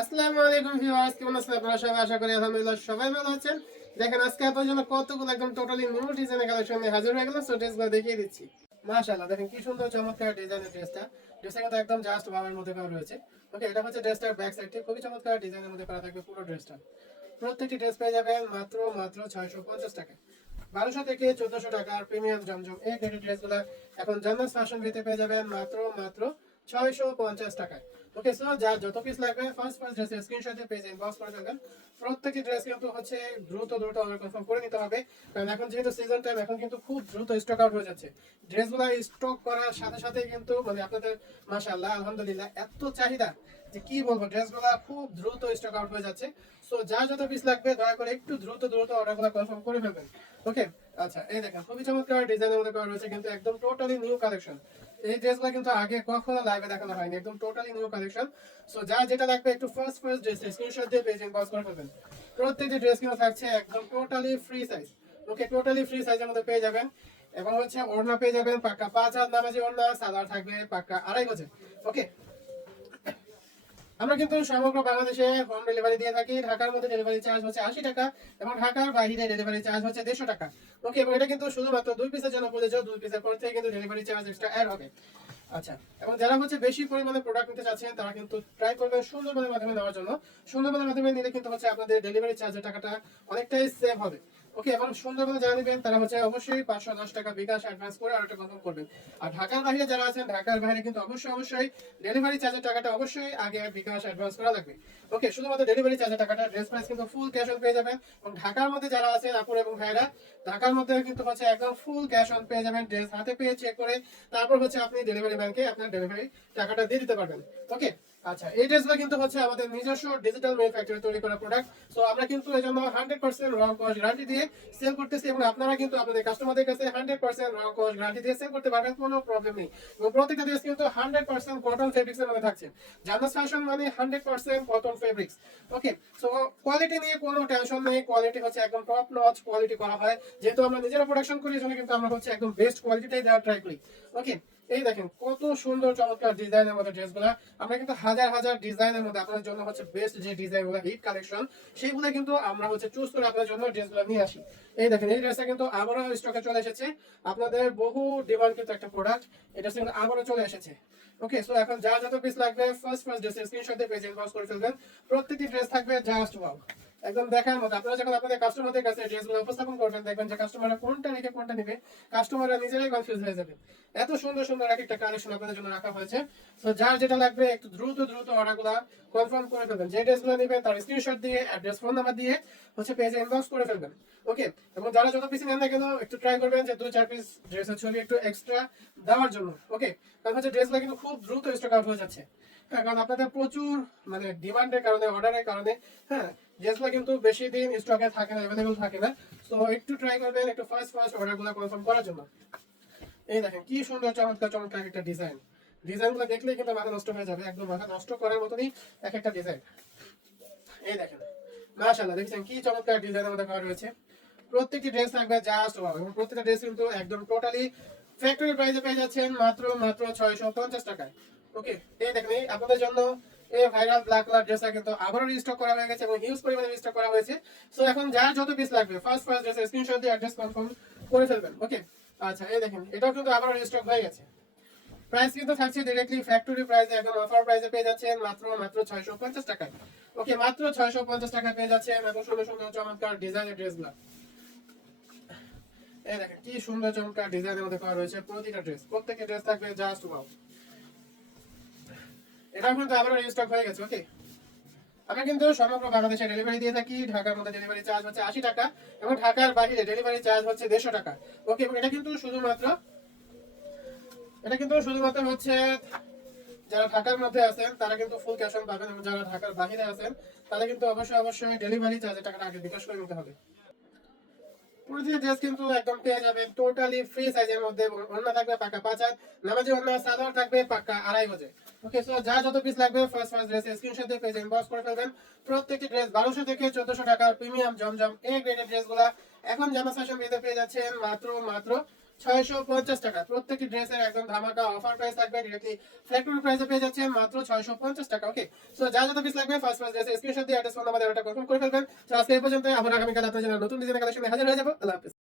আসসালামু আলাইকুম ভিউয়ার্স, কেমন আছেন আপনারা সবাই? আশা করি আলহামদুলিল্লাহ সবাই ভালো আছেন। দেখেন আজকে আপনাদের জন্য কতগুলো একদম টোটালি নিউ ডিজাইনের কালেকশন নিয়ে হাজির হয়ে গেলাম। সো ড্রেসগুলো দেখিয়ে দিচ্ছি। মাশাআল্লাহ, দেখেন কি সুন্দর চমৎকার ডিজাইনের ড্রেসটা কিন্তু একদম জাস্ট বাবার মধ্যে করা রয়েছে। ওকে, এটা হচ্ছে ড্রেসটার ব্যাক সাইডটি খুবই চমৎকার ডিজাইনের মধ্যে করা থাকবে পুরো ড্রেসটা। প্রত্যেকটি ড্রেস পেয়ে যাবেন মাত্র 650 টাকা, 1200 থেকে 1400 টাকা। আর প্রিমিয়াম জমজম এই গ্রেডের ড্রেসগুলো এখন জান্নাত ফ্যাশন ভিতে পেয়ে যাবেন মাত্র 650 টাকায়। ওকে, সো যার যত পিস লাগবে ফার্স্ট ড্রেসের স্ক্রিনশট দিয়ে পেজে ইনবক্স করে ফেলবেন। প্রত্যেকটি ড্রেস কিন্তু হচ্ছে দ্রুত অর্ডার কনফার্ম করে নিতে হবে, কারণ এখন যেহেতু সিজন টাইম, এখন কিন্তু খুব দ্রুত স্টক আউট হয়ে যাচ্ছে। ড্রেসগুলো স্টক করার সাথে সাথে কিন্তু মানে আপনাদের মাশাআল্লাহ আলহামদুলিল্লাহ এত চাহিদা যে কি বলবো, ড্রেসগুলো খুব দ্রুত স্টক আউট হয়ে যাচ্ছে। সো যার যত পিস লাগবে দয়া করে একটু দ্রুত অর্ডারগুলো কনফার্ম করে ফেলবেন। ওকে, আচ্ছা এই দেখেন খুবই চমৎকার ডিজাইনের মধ্যে করা রয়েছে, কিন্তু একদম টোটালি নিউ কালেকশন। এই ড্রেসগুলো কিন্তু আগে কখনো লাইভে দেখানো হয়নি, একদম টোটালি নিউ কালেকশন। সো যার যেটা লাগবে একটু ফার্স্ট ড্রেস স্ক্রিনশট দিয়ে পেজ ইনবক্স করে ফেলবেন। প্রত্যেকটি ড্রেস কিন্তু থাকছে একদম টোটালি ফ্রি সাইজ। ওকে, টোটালি ফ্রি সাইজের মধ্যে পেয়ে যাবেন। এবং হচ্ছে ওড়না পেয়ে যাবেন পাক্কা 5 হাত নামাজি ওড়না, সালোয়ার থাকবে পাক্কা 2.5 গজে। ওকে, আমরা কিন্তু সমগ্র বাংলাদেশে হোম ডেলিভারি দিয়ে থাকি। ঢাকার মধ্যে ডেলিভারি চার্জ হচ্ছে 80 টাকা এবং ঢাকার বাইরে ডেলিভারি চার্জ হচ্ছে 150 টাকা। ওকে, এবং এটা কিন্তু শুধুমাত্র 2 পিসের জন্য প্রযোজ্য। 2 পিসের পর থেকে কিন্তু ডেলিভারি চার্জ এক্সট্রা অ্যাড হবে। আচ্ছা, এবং যারা হচ্ছে বেশি পরিমাণে প্রোডাক্ট নিতে চাচ্ছেন তারা কিন্তু ট্রাই করবেন সুন্দরবনের মাধ্যমে নেওয়ার জন্য। সুন্দরবনের মাধ্যমে নিলে কিন্তু হচ্ছে আপনাদের ডেলিভারি চার্জের টাকাটা অনেকটাই সেভ হবে। ওকে, এবং সুন্দরবনে যারা নেবেন তারা হচ্ছে অবশ্যই 510 টাকা বিকাশ অ্যাডভান্স করে অর্ডারটা কনফার্ম করবেন। আর ঢাকার বাইরে যারা আছেন, ঢাকার বাইরে কিন্তু অবশ্যই ডেলিভারি চার্জের টাকাটা অবশ্যই আগে বিকাশ অ্যাডভান্স করা লাগবে। ওকে, শুধুমাত্র ডেলিভারি চার্জের টাকাটা, ড্রেস প্রাইস কিন্তু ফুল ক্যাশ অন পেয়ে যাবেন। এবং ঢাকার মধ্যে যারা আছেন আপুর এবং ভাইরা, ঢাকার মধ্যে কিন্তু হচ্ছে একদম ফুল ক্যাশ অন পেয়ে যাবেন। ড্রেস হাতে পেয়ে চেক করে তারপর হচ্ছে আপনি ডেলিভারি ম্যানকে আপনার ডেলিভারি টাকাটা দিয়ে দিতে পারবেন। ওকে, আচ্ছা এই ড্রেসগুলো কিন্তু হচ্ছে আমাদের নিজস্ব ডিজিটাল ম্যানুফ্যাকচারে তৈরি করা প্রোডাক্ট। সো আমরা কিন্তু এই জন্য 100% রং কস্ট গ্যারান্টি দিয়ে সেল করতেছি, এবং আপনারা কিন্তু আপনাদের কাস্টমারদের কাছে 100% রং কস্ট গ্যারান্টি দিয়ে সেল করতে পারবেন, কোনো প্রবলেম নেই। এবং প্রত্যেকটা ড্রেস কিন্তু 100% কটন ফেব্রিক্সের মধ্যে থাকছে। জান্নাত ফ্যাশন মানে 100% কটন ফেব্রিক্স। ওকে, সো কোয়ালিটি নিয়ে কোনো টেনশন নেই, কোয়ালিটি হচ্ছে একদম টপ নচ কোয়ালিটি করা হয়। যেহেতু আমরা নিজেরা প্রোডাকশন করি, এজন্য কিন্তু আমরা হচ্ছে একদম বেস্ট কোয়ালিটিটাই দেওয়ার ট্রাই করি। ওকে, এই দেখেন কত সুন্দর চমৎকার ডিজাইনের মধ্যে ড্রেসগুলা। আমরা কিন্তু হাজার ডিজাইনের মধ্যে আপনাদের জন্য হচ্ছে বেস্ট যে ডিজাইনগুলো, হিট কালেকশন, সেইগুলো কিন্তু আমরা হচ্ছে চুজ করে আপনাদের জন্য ড্রেসগুলো নিয়ে আসি। এই দেখেন এই ড্রেসটা কিন্তু আবারও স্টকে চলে এসেছে। আপনাদের বহু ডিমান্ড কিন্তু একটা প্রোডাক্ট, এটা কিন্তু আবারও চলে এসেছে। ওকে, সো এখন যা যত পিস লাগবে ফার্স্ট ড্রেসের স্ক্রিনশট দিয়ে পেজ ইনবক্স করে ফেলবেন। প্রত্যেকটি ড্রেস থাকবে জাস্ট ওয়াও, একদম দেখার মতো। আপনারা যখন আপনাদের কাস্টমারদের কাছে ড্রেসগুলো উপস্থাপন করবেন, দেখবেন যে কাস্টমাররা কোনটা রেখে কোনটা নেবে, কাস্টমাররা নিজেরাই কনফিউজ হয়ে যাবে। এত সুন্দর এক একটা কালেকশন আপনাদের জন্য রাখা হয়েছে। তো যার যেটা লাগবে একটু দ্রুত অর্ডারগুলো কনফার্ম করে ফেলবেন। যে ড্রেসগুলো নেবেন তার স্ক্রিনশট দিয়ে অ্যাড্রেস ফোন নাম্বার দিয়ে হচ্ছে পেজে ইনবক্স করে ফেলবেন। ওকে, এবং যারা যত পিস নেন না কেন একটু ট্রাই করবেন যে 2-4 পিস ড্রেসের ছবি একটু এক্সট্রা দেওয়ার জন্য। ওকে, কারণ হচ্ছে ড্রেসগুলো কিন্তু খুব দ্রুত স্টক আউট হয়ে যাচ্ছে, কারণ আপনাদের প্রচুর মানে ডিমান্ডের কারণে, অর্ডারের কারণে। হ্যাঁ, ড্রেসগুলো কিন্তু বেশি দিন স্টকে থাকে না, অ্যাভেলেবল থাকে না। সো একটু ট্রাই করবেন একটু ফার্স্ট অর্ডারগুলো কনফার্ম করার জন্য। এই দেখেন কি সুন্দর চমৎকার একটা ডিজাইনগুলো দেখলেই কিন্তু মাথা নষ্ট হয়ে যাবে, একদম মাথা নষ্ট করার মতনই এক একটা ডিজাইন। এই দেখেন মাশাআল্লাহ, দেখছেন কি চমৎকার ডিজাইনের মধ্যে করা রয়েছে। প্রত্যেকটি ড্রেস থাকবে জাস্ট ওয়াও, এবং প্রত্যেকটা ড্রেস কিন্তু একদম টোটালি ফ্যাক্টরি প্রাইসে পেয়ে যাচ্ছেন মাত্র 650 টাকায়। ওকে, এই দেখেন এই আপনাদের জন্য এই ভাইরাল ব্ল্যাক কালার ড্রেসটা কিন্তু আবারও রিস্টক করা হয়ে গেছে এবং হিউজ পরিমাণে রিস্টক করা হয়েছে। সো এখন যার যত পিস লাগবে ফার্স্ট ড্রেসের স্ক্রিনশট দিয়ে অ্যাড্রেস কনফার্ম করে ফেলবেন। ওকে, আচ্ছা এই দেখেন এটাও কিন্তু আবারও রিস্টক হয়ে গেছে। প্রাইস কিন্তু থাকছে ডাইরেক্টলি ফ্যাক্টরি প্রাইসে, এখন অফার প্রাইসে পেয়ে যাচ্ছেন মাত্র 650 টাকায়। ওকে, মাত্র 650 টাকায় পেয়ে যাচ্ছেন এত সুন্দর চমৎকার ডিজাইনের ড্রেসগুলো। এই দেখেন কি সুন্দর চমৎকার ডিজাইনের মধ্যে করা রয়েছে প্রতিটা ড্রেস, প্রত্যেকটা ড্রেস থাকবে জাস্ট ওয়াও। এটাও কিন্তু আবারও রিস্টক হয়ে গেছে। ওকে, আমরা কিন্তু সমগ্র বাংলাদেশে ডেলিভারি দিয়ে থাকি। ঢাকার মধ্যে ডেলিভারি চার্জ হচ্ছে 80 টাকা এবং ঢাকার বাইরে ডেলিভারি চার্জ হচ্ছে 150 টাকা। ওকে, এবং এটা কিন্তু শুধুমাত্র হচ্ছে যারা ঢাকার মধ্যে আছেন তারা কিন্তু ফুল ক্যাশ অন পাবেন, এবং যারা ঢাকার বাইরে আছেন তারা কিন্তু অবশ্যই ডেলিভারি চার্জের টাকাটা আগে বিকাশ করে নিতে হবে। প্রতিটি ড্রেস কিন্তু একদম পেয়ে যাবেন টোটালি ফ্রি সাইজের মধ্যে, এবং ওড়না থাকবে পাক্কা 5 হাত নামাজি ওড়না, সালোয়ার থাকবে পাক্কা 2.5 গজে। ওকে, সো যা যত পিস লাগবে ফার্স্ট ড্রেসের স্ক্রিনশট দিয়ে পেজে ইনবক্স করে ফেলবেন। প্রত্যেকটি ড্রেস 1200 থেকে 1400 টাকার প্রিমিয়াম জমজম এই গ্রেডের ড্রেসগুলো এখন জামা ফ্যাশন ভিডিওতে পেয়ে যাচ্ছেন মাত্র 650 টাকা। প্রত্যেকটি ড্রেসের একদম ধামাকা অফার প্রাইস থাকবে, ডিরেক্টলি ফ্যাক্টরি প্রাইসে পেয়ে যাচ্ছেন মাত্র 650 টাকা। ওকে, সো যা যত পিস লাগবে ফার্স্ট ড্রেসের স্ক্রিনশট দিয়ে address phone number order confirm করে ফেলবেন। তো আজকে এই পর্যন্ত, আবার আগামীকাল আপনার জন্য নতুন ডিজাইনের কালেকশনে হাজির হয়ে যাবো। আল্লাহ হাফেজ।